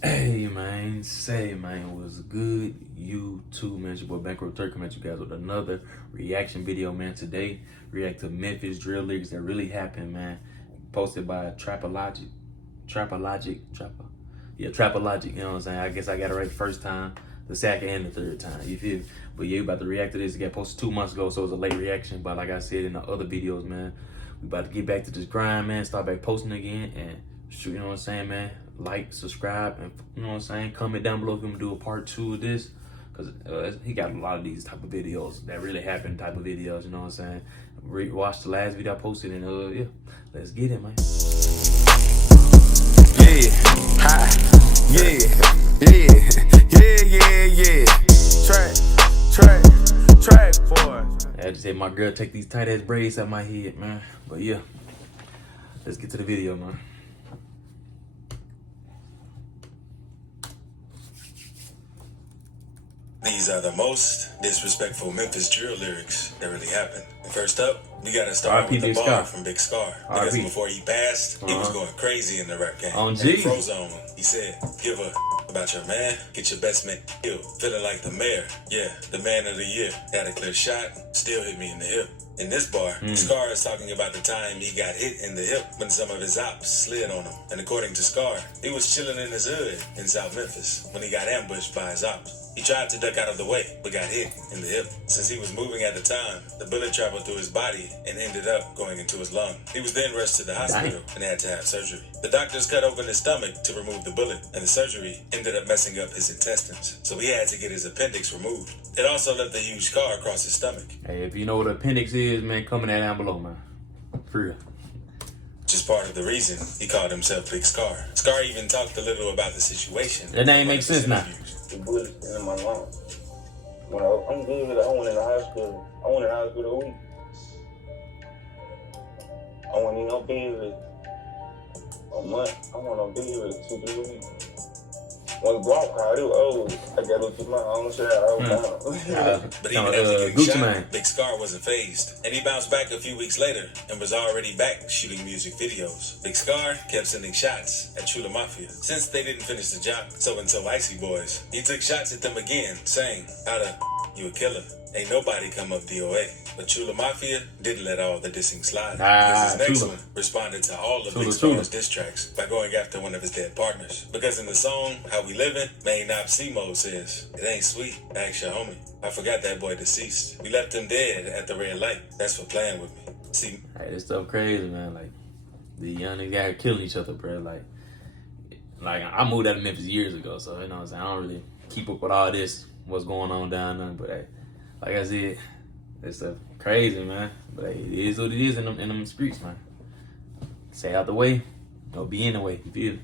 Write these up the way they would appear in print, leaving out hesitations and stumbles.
Hey man, say man, what's good? You too, man. It's your boy Bankroll Turk coming at you guys with another reaction video, man. Today, react to Memphis drill lyrics that really happened, man. Posted by Trapologic. Trapologic, you know what I'm saying? I guess I got it right the first time, the second and the third time, you feel? But yeah, we about to react to this. It got posted 2 months ago, so it was a late reaction. But like I said in the other videos, man, we about to get back to this grind, man. Start back posting again and shoot, you know what I'm saying, man? Like, subscribe, and you know what I'm saying? Comment down below if you want to do a part 2 of this. Because he got a lot of these type of videos that really happen type of videos, you know what I'm saying? Watch the last video I posted and yeah, let's get it, man. Yeah, hi, yeah. Track, boy. I just said my girl take these tight ass braids out my head, man. But yeah, let's get to the video, man. These are the most disrespectful Memphis drill lyrics that really happened. And first up, we gotta start with the bar from Big Scar. Because before he passed, he was going crazy in the rap game. On G. Frozone, he said, give a about your man, get your best man killed. Feeling like the mayor, yeah, the man of the year. Got a clear shot, still hit me in the hip. In this bar, Scar is talking about the time he got hit in the hip when some of his ops slid on him. And according to Scar, he was chilling in his hood in South Memphis when he got ambushed by his ops. He tried to duck out of the way, but got hit in the hip. Since he was moving at the time, the bullet traveled through his body and ended up going into his lung. He was then rushed to the hospital and had to have surgery. The doctors cut open his stomach to remove the bullet, and the surgery ended up messing up his intestines. So he had to get his appendix removed. It also left a huge scar across his stomach. Hey, if you know what appendix is, man, comment that down below, man. For real. Which is part of the reason he called himself Big Scar. Scar even talked a little about the situation. That name makes sense now. The bullet in my lungs. When I'm good with it, I went in the hospital. I went in the hospital a week. I went in no bed with a month. I went on bed with 2-3 weeks. When Block called, it was old. I got to look at my own shit. I was down. But even after getting shot, Big Scar wasn't phased. And he bounced back a few weeks later and was already back shooting music videos. Big Scar kept sending shots at Chula Mafia. Since they didn't finish the job, so Icy Boys, he took shots at them again, saying, how the you a killer. Ain't nobody come up DOA. But Chula Mafia didn't let all the dissing slide. Because his next one responded to all of Big Scar's diss tracks by going after one of his dead partners. Because in the song, How We Livin', main op C-Mode says, it ain't sweet, ask your homie. I forgot that boy deceased. We left him dead at the red light. That's for playing with me. See? Hey, this stuff crazy, man. Like, the young niggas out killing each other, bro. Like I moved out of Memphis years ago, so, you know what I'm saying? I don't really keep up with all this, what's going on down there, but hey, like I said, this stuff crazy, man. But hey, it is what it is in them streets, man. Stay out the way, don't be in the way, you feel me?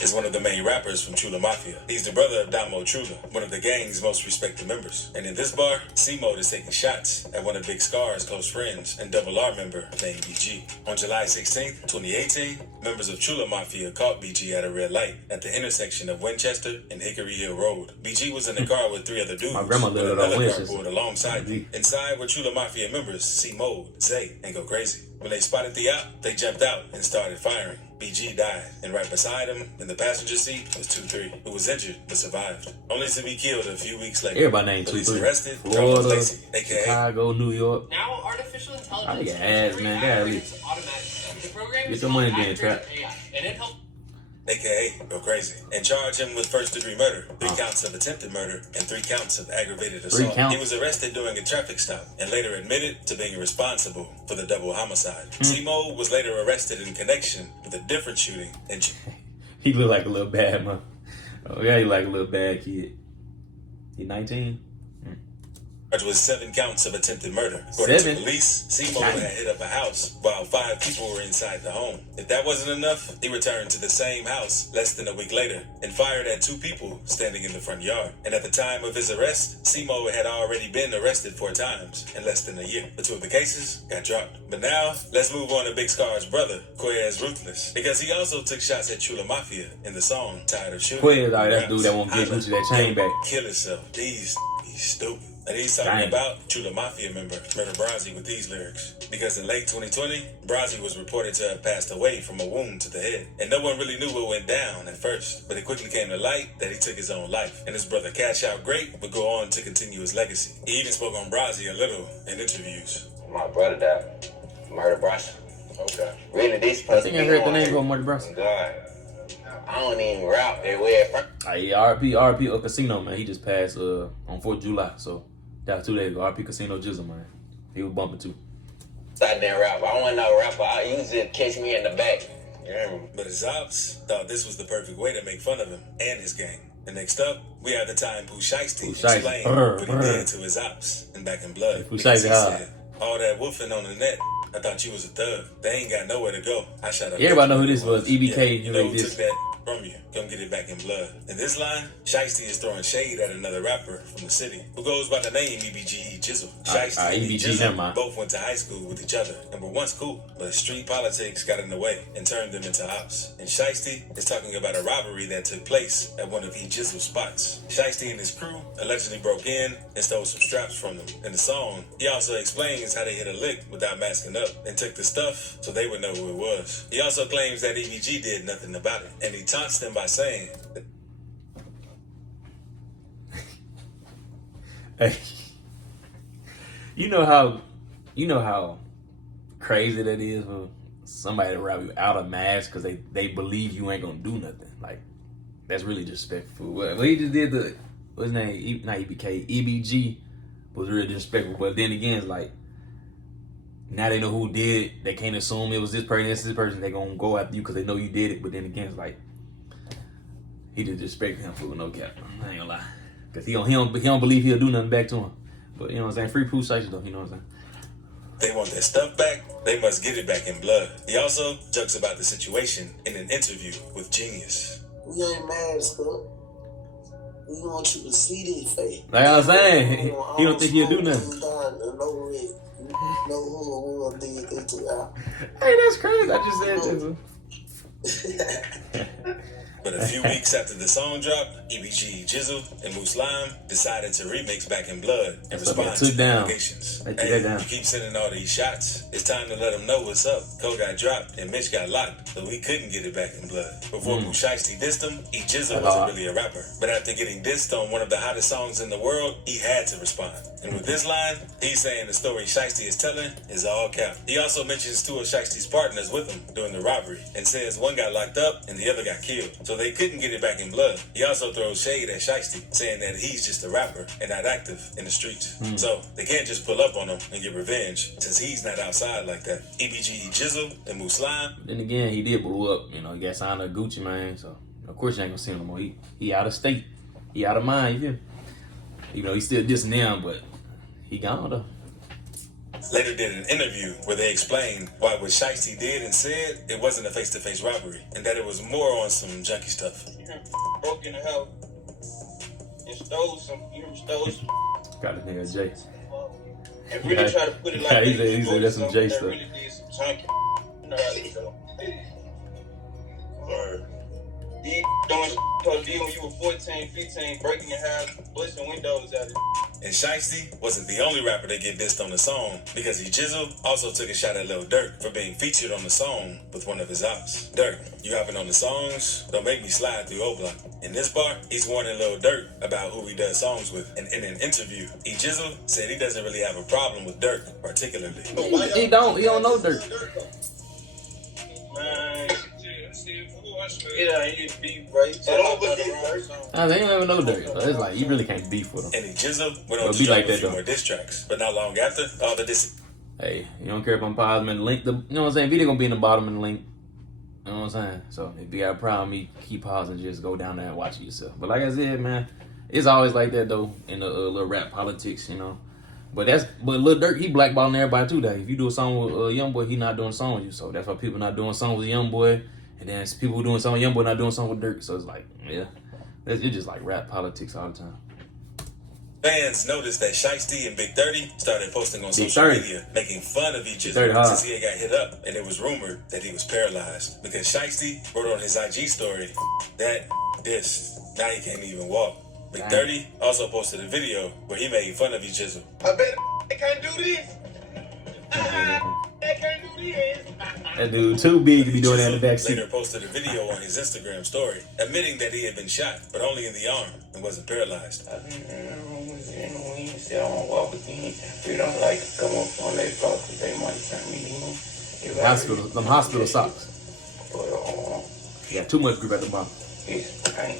Is one of the main rappers from Chula Mafia. He's the brother of Damo Chula, one of the gang's most respected members. And in this bar, C-Mode is taking shots at one of Big Scar's close friends and Double R member named BG. On July 16th, 2018, members of Chula Mafia caught BG at a red light at the intersection of Winchester and Hickory Hill Road. BG was in the car with 3 other dudes, My grandma lived on Winchester. Alongside them. Inside were Chula Mafia members C-Mode, Zay, and Go Crazy. When they spotted the op, they jumped out and started firing. BG died, and right beside him, in the passenger seat, was 2-3, who was injured but survived, only to be killed a few weeks later. Everybody named 2-3. Police arrested Florida, Lacey, aka Chicago, New York. Now artificial intelligence. I think ass, man. Get your money then, Trap. And it helps. aka Go Crazy, and charge him with first-degree murder, 3 counts of attempted murder, and 3 counts of aggravated assault. He was arrested during a traffic stop and later admitted to being responsible for the double homicide. C-Mode was later arrested in connection with a different shooting. And he look like a little bad man. Oh yeah, he like a little bad kid. He 19? with 7 counts of attempted murder. According to police, C-Mode had hit up a house while 5 people were inside the home. If that wasn't enough, he returned to the same house less than a week later and fired at 2 people standing in the front yard. And at the time of his arrest, C-Mode had already been arrested 4 times in less than a year. The 2 of the cases got dropped. But now, let's move on to Big Scar's brother, Quez Ruthless, because he also took shots at Chula Mafia in the song Tired of Shooting. Quez, that dude that won't get Gucci that chain back. Kill himself. He's stupid. And he's talking Dang. about Chula Mafia member Murder Bronzy with these lyrics. Because in late 2020, Bronzy was reported to have passed away from a wound to the head. And no one really knew what went down at first, but it quickly came to light that he took his own life. And his brother Cash Out Great would go on to continue his legacy. He even spoke on Bronzy a little in interviews. My brother died. Murder Bronzy. Okay. Really, this I supposed think to I be heard the one name here. of Murder Bros. God. I don't even rap everywhere. RP Casino, man. He just passed on 4th of July, so that was 2 days ago. RP Casino Jizzle, man. He was bumping too. I didn't rap. I wasn't no rapper. I used to catch me in the back. Yeah. But his ops thought this was the perfect way to make fun of him and his gang. And next up, we have the time Pooh Shiesty explained what he did to his ops in Back in Blood. Pooh Because he Shiesty, said, all that woofing on the net, I thought you was a thug. They ain't got nowhere to go. I shot up. Everybody know who this was. EBK, Yeah, you you know know who this. took that from you. Come get it back in blood. In this line, Shiesty is throwing shade at another rapper from the city who goes by the name EBG Jizzle. Shiesty and EBG, never mind. both went to high school with each other and were once cool, but street politics got in the way and turned them into ops. And Shiesty is talking about a robbery that took place at one of E Jizzle's spots. Shiesty and his crew allegedly broke in and stole some straps from them. In the song, he also explains how they hit a lick without masking up and took the stuff so they would know who it was. He also claims that EBG did nothing about it, and he taunts them by saying, Hey, you know how crazy that is for somebody to rob you out of mask because they believe you ain't gonna do nothing. Like, that's really disrespectful. Well, he just did what's his name? Not EBK, EBG was really disrespectful. But then again, it's like, now they know who did it. They can't assume it was this person. They gonna go after you because they know you did it. But then again, it's like, he just disrespected him for no cap. I ain't gonna lie. Because he don't believe he'll do nothing back to him. But you know what I'm saying? Free Pooh Shiesty though, you know what I'm saying? they want their stuff back, they must get it back in blood. He also jokes about the situation in an interview with Genius. We ain't mad, Scott. We want you to see this face. Like I was saying, he don't think he'll do nothing. Hey, that's crazy. I just said this. But a few weeks after the song dropped, EBG Jizzle and Moose Lime decided to remix Back in Blood and That's what respond they to took the down. allegations. They took Hey, that down. you keep sending all these shots. It's time to let them know what's up. Cole got dropped and Mitch got locked, so we couldn't get it back in blood. Before Pooh Shiesty dissed him, Jizzle wasn't really a rapper. But after getting dissed on one of the hottest songs in the world, he had to respond. And with this line, he's saying the story Shiesty is telling is all cap. He also mentions two of Shiesty's partners with him during the robbery and says one got locked up and the other got killed, so they couldn't get it back in blood. He also throws shade at Shiesty, saying that he's just a rapper and not active in the streets. So they can't just pull up on him and get revenge since he's not outside like that. EBG Jizzle and Moose Lime. Then again, he did blow up. You know, he got signed to Gucci, man. So of course you ain't gonna see him no more. He out of state. He out of mind. You feel me? Even though he's still dissing them, but he gone though. Later did an interview where they explained why what Shiesty did and said it wasn't a face-to-face robbery and that it was more on some junkie stuff. Broke in the house and stole some. Got his name Jay. And really try to put it like Yeah, that. he said that's some J that stuff. really did some junkie. You know how they go. These doing supposed to be when you were 14, 15, breaking your house, busting windows out of it. And Shiesty wasn't the only rapper to get dissed on the song because Jizzle also took a shot at Lil Durk for being featured on the song with one of his ops. Durk, you hopping on the songs? Don't make me slide through O-Block. In this bar, he's warning Lil Durk about who he does songs with. And in an interview, Jizzle said he doesn't really have a problem with Durk particularly. He don't know Dirk. Man, it ain't beef, right? So don't put this I they don't even know Dirk. So it's like you really can't beef with him. And Jizzle went It'll on to be drop like a that, few though. more diss tracks. But not long after, all the diss. Hey, you don't care if I'm pausing in the link. You know what I'm saying? Video gonna be in the bottom of the link. You know what I'm saying? So if you got a problem with me, keep pausing. Just go down there and watch it yourself. But like I said, man, it's always like that though in the little rap politics, you know. But Lil Durk, he blackballing everybody too. That if you do a song with YoungBoy, he not doing a song with you. So that's why people not doing songs with YoungBoy, and then it's people who doing song with YoungBoy not doing song with Durk. So it's like, yeah, it's just like rap politics all the time. Fans noticed that Shiesty and Big 30 started posting on Big social 30. media, making fun of each 30 other hard. since he had got hit up, and it was rumored that he was paralyzed because Shiesty wrote on his IG story that this now he can't even walk. Big 30 also posted a video where he made fun of each other. I bet they can't do this. They can't do this. That dude too big to be doing that in the back Later seat. posted a video on his Instagram story admitting that he had been shot, but only in the arm and wasn't paralyzed. I've been in the room with him when he said I won't walk again. We don't like to come up on that block because they might turn me in. Hospital, them hospital socks. But, You got too much grip at the bottom. it's pain.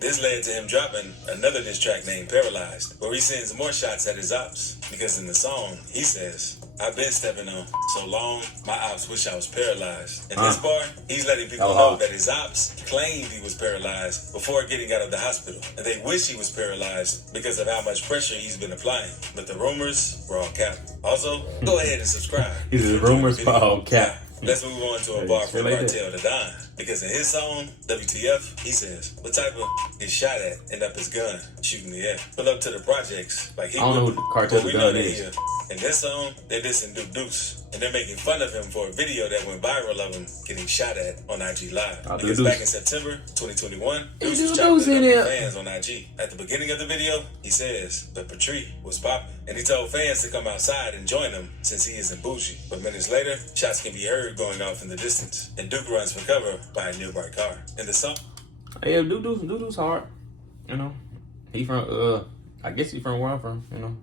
This led to him dropping another diss track named Paralyzed, where he sends more shots at his ops. Because in the song, he says, I've been stepping on so long, my ops wish I was paralyzed. In this bar, he's letting people know that his ops claimed he was paralyzed before getting out of the hospital. And they wish he was paralyzed because of how much pressure he's been applying. But the rumors were all cap. Also, go ahead and subscribe. These are rumors for all cap. Let's move on to a bar from Like that. Cartel to Don. Because in his song, WTF, he says, what type of is shot at, end up his gun, shooting the air. Pull up to the projects, like he I don't know would, who Cartel but we to know Don that is. he, in this song, they're dissing Duke Deuce. And they're making fun of him for a video that went viral of him getting shot at on IG Live. Oh, Because Duke back Deuce. in September 2021, Duke Deuce was Deuce chopping in it up there. with fans on IG. At the beginning of the video, he says, the Patrie was popping. And he told fans to come outside and join him since he isn't bougie. But minutes later, shots can be heard going off in the distance. And Duke runs for cover by a nearby car. In the song, Yeah, Dude's hard. You know, he from I guess he from where I'm from. You know,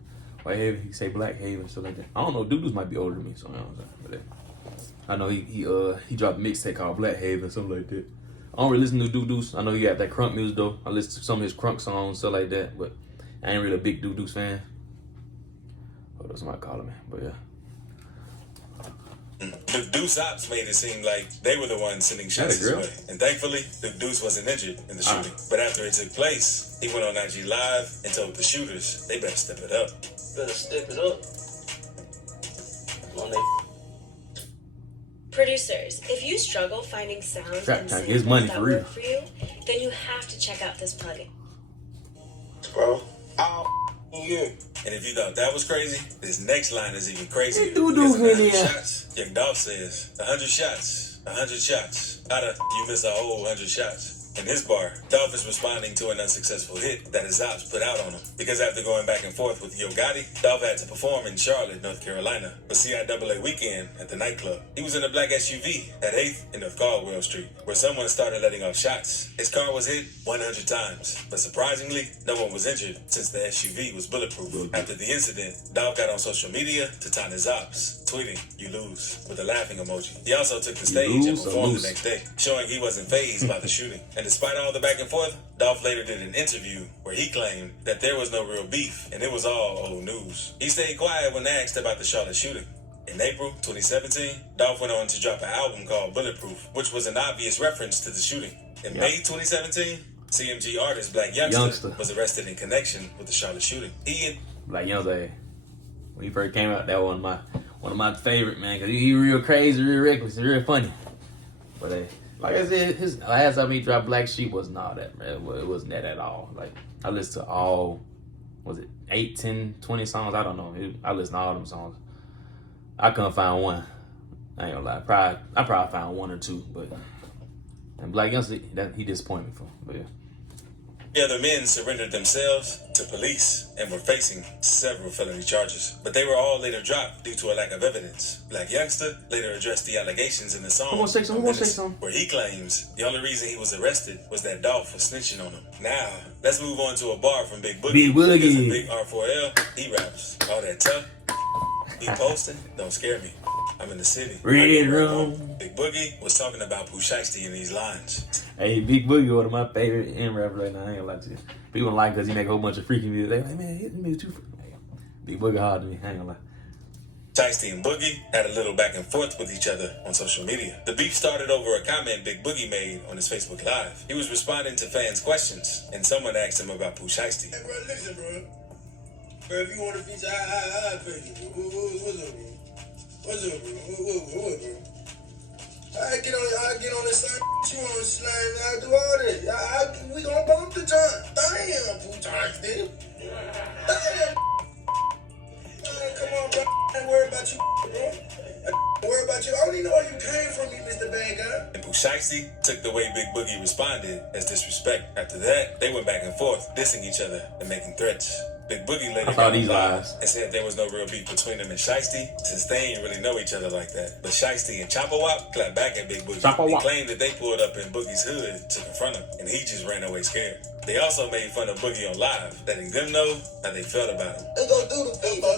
Whitehaven. He say Black Haven, stuff like that. I don't know. Dude's might be older than me, so I don't know. But I know he dropped a mixtape called Black Haven, something like that. I don't really listen to Deuce. I know he got that crunk music though. I listen to some of his crunk songs, stuff like that. But I ain't really a big Deuce fan. Oh, that's somebody calling me. But yeah. the Deuce ops made it seem like they were the ones sending shots his girl. way. And thankfully, the Deuce wasn't injured in the shooting. But after it took place, he went on IG Live and told the shooters they better step it up. Better step it up. On they Producers, if you struggle finding sounds Trap and Time, samples his money that for real. work for you, then you have to check out this plugin. bro. All year. And if you thought that was crazy, this next line is even crazier. Hey, Deuce Because of in 100 there. shots, Young Dolph says, 100 shots, 100 shots. How'd you miss a whole 100 shots? In his bar, Dolph is responding to an unsuccessful hit that his ops put out on him. Because after going back and forth with Yo Gotti, Dolph had to perform in Charlotte, North Carolina, for CIAA weekend at the nightclub. He was in a black SUV at 8th and North Caldwell Street, where someone started letting off shots. His car was hit 100 times, but surprisingly, no one was injured since the SUV was bulletproof. After the incident, Dolph got on social media to taunt his ops, tweeting, "You lose," with a laughing emoji. He also took the stage and lose or performed lose? the next day, showing he wasn't fazed by the shooting. And despite all the back and forth, Dolph later did an interview where he claimed that there was no real beef and it was all old news. He stayed quiet when asked about the Charlotte shooting. In April 2017, Dolph went on to drop an album called Bulletproof, which was an obvious reference to the shooting. In May 2017, CMG artist Black Youngster was arrested in connection with the Charlotte shooting. He and Like Youngster, when he first came out, that was one of my favorite, man, because he real crazy, real reckless, real funny. But like I said, his last album he dropped, Black Sheep, wasn't all that, man. It wasn't that at all. Like, I listened to all, was it 8, 10, 20 songs? I don't know. I listened to all them songs. I couldn't find one. I ain't gonna lie. I probably found one or two, but and Black Youngster, that he disappointed me for. But yeah. the other men surrendered themselves to police and were facing several felony charges. But they were all later dropped due to a lack of evidence. Black Youngster later addressed the allegations in the song, Who gonna say something? Who gonna say something? where he claims the only reason he was arrested was that Dolph was snitching on him. Now, let's move on to a bar from Big Boogie. Big Boogie. Because of Big R4L, he raps. All that tough, he posting, don't scare me. I'm in the city. Red Room. Big Boogie was talking about Pooh Shiesty in these lines. Hey, Big Boogie, one of my favorite in rappers right now. I ain't gonna lie to you. People don't like because he make a whole bunch of freaky music. They like, man, his music too freaky. Big Boogie hard to me. I ain't gonna lie. Shiesty and Boogie had a little back and forth with each other on social media. The beef started over a comment Big Boogie made on his Facebook Live. He was responding to fans' questions, and someone asked him about Pooh Shiesty. Hey, bro, listen, bro. Bro, if you want to feature, I'll pay you, bro. What's up, bro? What's up, bro? What, bro? I get on this side, you on slime, I do all that. We gonna bump the joint. Damn, Pooh Shiesty. Damn. Come on, bro. I ain't worried about you, bro. I ain't worried about about you. I don't even know where you came from, you Mr. Bad Guy. And Bushaisi took the way Big Boogie responded as disrespect. After that, they went back and forth, dissing each other and making threats. Big Boogie later got these live lies. and said there was no real beef between him and Shiesty, since they ain't really know each other like that. But Shiesty and Chopper Wop clapped back at Big Boogie Chopper and Wop. claimed that they pulled up in Boogie's hood to confront him, and he just ran away scared. They also made fun of Boogie on live, letting them know how they felt about him. They gonna do the thing. I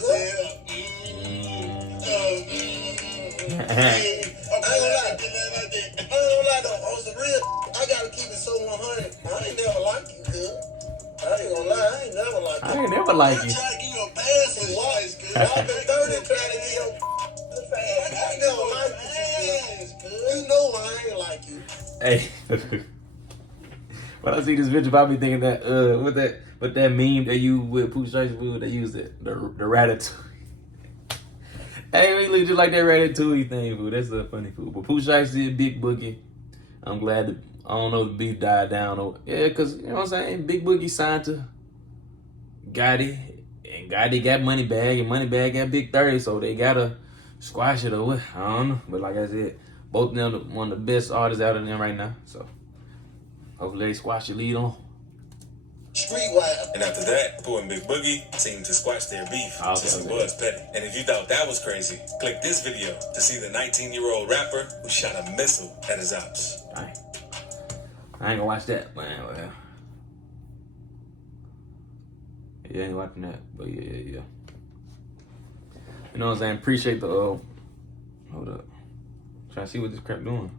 ain't gonna lie though, on some real, I gotta keep it so 100. I ain't never liked you, cuz. I ain't gonna lie, I ain't never liked you. I ain't never like I'm you. trying to get your pass in wise, cuz. I've been 30 trying to get your I ain't never liked you, cuz. You know I ain't like you. Hey. When I see this video, I be thinking that what that meme they use with Pooh Shiesty food, they use it the ratatouille. Hey, we look just like that ratatouille thing, food. That's a funny food. But Pooh Shiesty and Big Boogie, I'm glad that I don't know if the beef died down or cause you know what I'm saying. Big Boogie signed to Gotti, and Gotti got Moneybag, and Moneybag got Big 30, so they gotta squash it or what? I don't know. But like I said, both of them are one of the best artists out of them right now. So hopefully they squash the lead on. Streetwise. And after that, Pooh and Big Boogie seemed to squash their beef since it was petty. And if you thought that was crazy, click this video to see the 19-year-old rapper who shot a missile at his ops. Dang. I ain't gonna watch that, man. Well, yeah, I ain't watching that, but yeah. You know what I'm saying? Appreciate the hold up. Trying to see what this crap doing.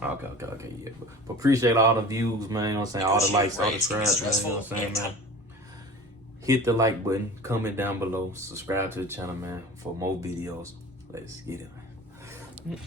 Okay, yeah. But appreciate all the views, man. You know what I'm saying? All the likes, all the subscribes, man. You know what I'm saying, man? Hit the like button, comment down below, subscribe to the channel, man, for more videos. Let's get it, man.